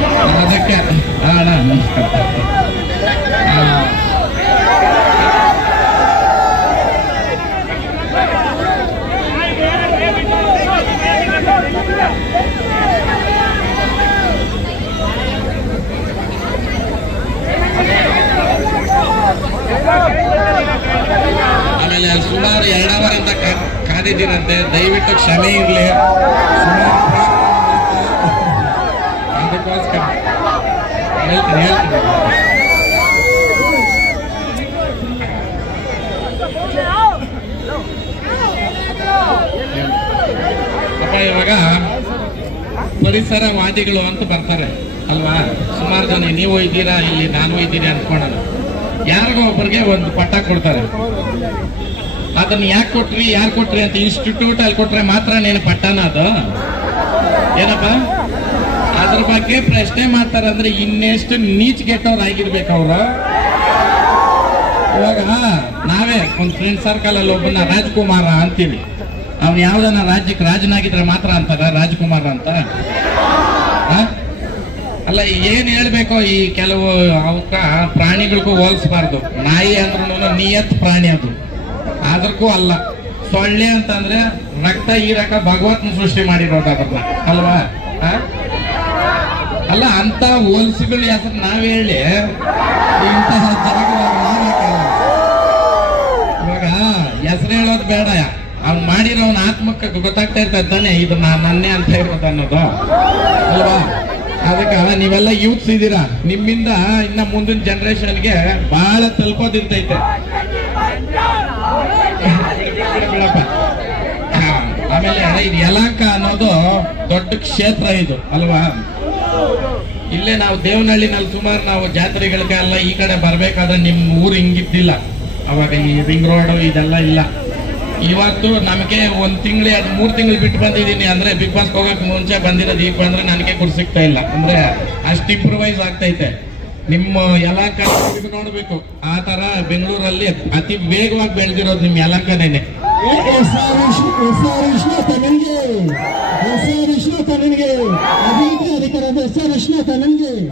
ಅದಕ್ಕೆ ನಮಸ್ಕಾರ. ಆಮೇಲೆ ಸುಮಾರು ಎರಡು ಅವರ್ ಅಂತ ಕಾ- ಕಾದಿದ್ದೀರಂತೆ ದಯವಿಟ್ಟು ಕ್ಷಮೆ ಇರಲಿ. ಇವಾಗ ಪರಿಸರವಾದಿಗಳು ಅಂತ ಬರ್ತಾರೆ, ಅಲ್ವಾ? ಸುಮಾರು ಜನ, ನೀವು ಇದ್ದೀರಾ? ಇಲ್ಲಿ ನಾನು ಇದ್ದೀನಿ ಅನ್ಕೊಳ್ಳೋಣ ಯಾರಿಗೋ ಒಬ್ಬರಿಗೆ ಒಂದು ಪಟ್ಟ ಕೊಡ್ತಾರೆ. ಅದನ್ನ ಯಾಕೆ ಕೊಟ್ರಿ, ಯಾರು ಕೊಟ್ರಿ ಅಂತ, ಇನ್ಸ್ಟಿಟ್ಯೂಟ್ ಅಲ್ಲಿ ಕೊಟ್ರೆ ಮಾತ್ರ ನೀನು ಪಟ್ಟನ ಅದು? ಏನಪ್ಪ? ಅದ್ರ ಬಗ್ಗೆ ಪ್ರಶ್ನೆ ಮಾಡ್ತಾರೆ ಅಂದ್ರೆ ಇನ್ನೆಷ್ಟು ನೀಚ್ ಗೆಟ್ಟವ್ರು ಆಗಿರ್ಬೇಕು ಅವ್ರ. ಇವಾಗ ನಾವೇ ಒಂದು ಫ್ರೆಂಡ್ ಸರ್ಕಲ್ ಅಲ್ಲಿ ಒಬ್ಬನ ರಾಜ್ಕುಮಾರ ಅಂತೀವಿ. ಅವ್ನು ಯಾವ್ದನ್ನ ರಾಜ್ಯಕ್ಕೆ ರಾಜನಾಗಿದ್ರೆ ಮಾತ್ರ ಅಂತಾರ, ರಾಜ್ಕುಮಾರ ಅಂತ? ಅಲ್ಲ, ಏನ್ ಹೇಳ್ಬೇಕು ಈ ಕೆಲವು ಅವಕ್ಕ ಪ್ರಾಣಿಗಳಿಗೂ ಹೋಲಿಸ್ಬಾರ್ದು. ನಾಯಿ ಅಂದ್ರೂ ನಿಯತ್ ಪ್ರಾಣಿ ಅದು. ಅದಕ್ಕೂ ಅಲ್ಲ. ಸೊಳ್ಳೆ ಅಂತಂದ್ರೆ ರಕ್ತ ಈ ರಕ್ತ ಭಗವತ್ನ ಸೃಷ್ಟಿ ಮಾಡಿರೋದು ಅದನ್ನ ಅಲ್ವಾ? ಅಲ್ಲ, ಅಂತ ಹೋಲ್ಸಿಗಳು ಹೆಸರು ನಾವ್ ಹೇಳಿ, ಇಂತಹ ಇವಾಗ ಹೆಸರು ಹೇಳೋದು ಬೇಡ. ಅವ್ನು ಮಾಡಿರೋನ್ ಆತ್ಮಕ್ಕೆ ಗೊತ್ತಾಗ್ತಾ ಇರ್ತದೆ ತಾನೆ, ಇದು ನಾ- ನನ್ನೇ ಅಂತ ಇರೋದು ಅನ್ನೋದು. ಅಲ್ವಾ? ಅದಕ್ಕೆ ನೀವೆಲ್ಲ ಯೂತ್ಸ್ ಇದ್ದೀರಾ ನಿಮ್ಮಿಂದ ಇನ್ನ ಮುಂದಿನ ಜನರೇಷನ್ಗೆ ಬಹಳ ತಲುಪೋದಿರ್ತೈತೆ. ಆಮೇಲೆ ಇದು ಯಲಾಂಕ ಅನ್ನೋದು ದೊಡ್ಡ ಕ್ಷೇತ್ರ ಇದು, ಅಲ್ವಾ? ಇಲ್ಲೇ ನಾವು ದೇವನಹಳ್ಳಿನಲ್ಲಿ ಸುಮಾರು ನಾವು ಜಾತ್ರೆಗಳಿಗೆ ಅಲ್ಲ ಈ ಕಡೆ ಬರಬೇಕಾದ್ರೆ ನಿಮ್ಮ ಊರು ಹಿಂಗಿದ್ದಿಲ್ಲ. ಅವಾಗ ಈ ರಿಂಗ್ ರೋಡ್ ಇದೆಲ್ಲ ಇಲ್ಲ. ಇವತ್ತು ನಮಗೆ ಒಂದು ತಿಂಗಳು ಅದು ಮೂರು ತಿಂಗಳು ಬಿಟ್ಟು ಬಂದಿದ್ದೀನಿ ಅಂದ್ರೆ ಬಿಗ್ ಬಾಸ್ ಹೋಗಕ್ ಮುಂಚೆ ಬಂದಿರೋದು, ಈಗ ಬಂದರೆ ನನಗೆ ಕೂಡ ಸಿಗ್ತಾ ಇಲ್ಲ. ಅಂದ್ರೆ ಅಷ್ಟು ಇಂಪ್ರೂವೈಸ್ ಆಗ್ತೈತೆ. ನಿಮ್ಮ ಕಡೆ ನೋಡ್ಬೇಕು, ಆ ಥರ ಬೆಂಗಳೂರಲ್ಲಿ ಅತಿ ವೇಗವಾಗಿ ಬೆಳೆದಿರೋದು ನಿಮ್ಮ ಕಡೆನೆ ಆರ್ ಎಸ್ ತನಗೆ ವಿಶ್ವನಾಥ ನನಗೆ ಎಸ್ beraber savaşmak önemli.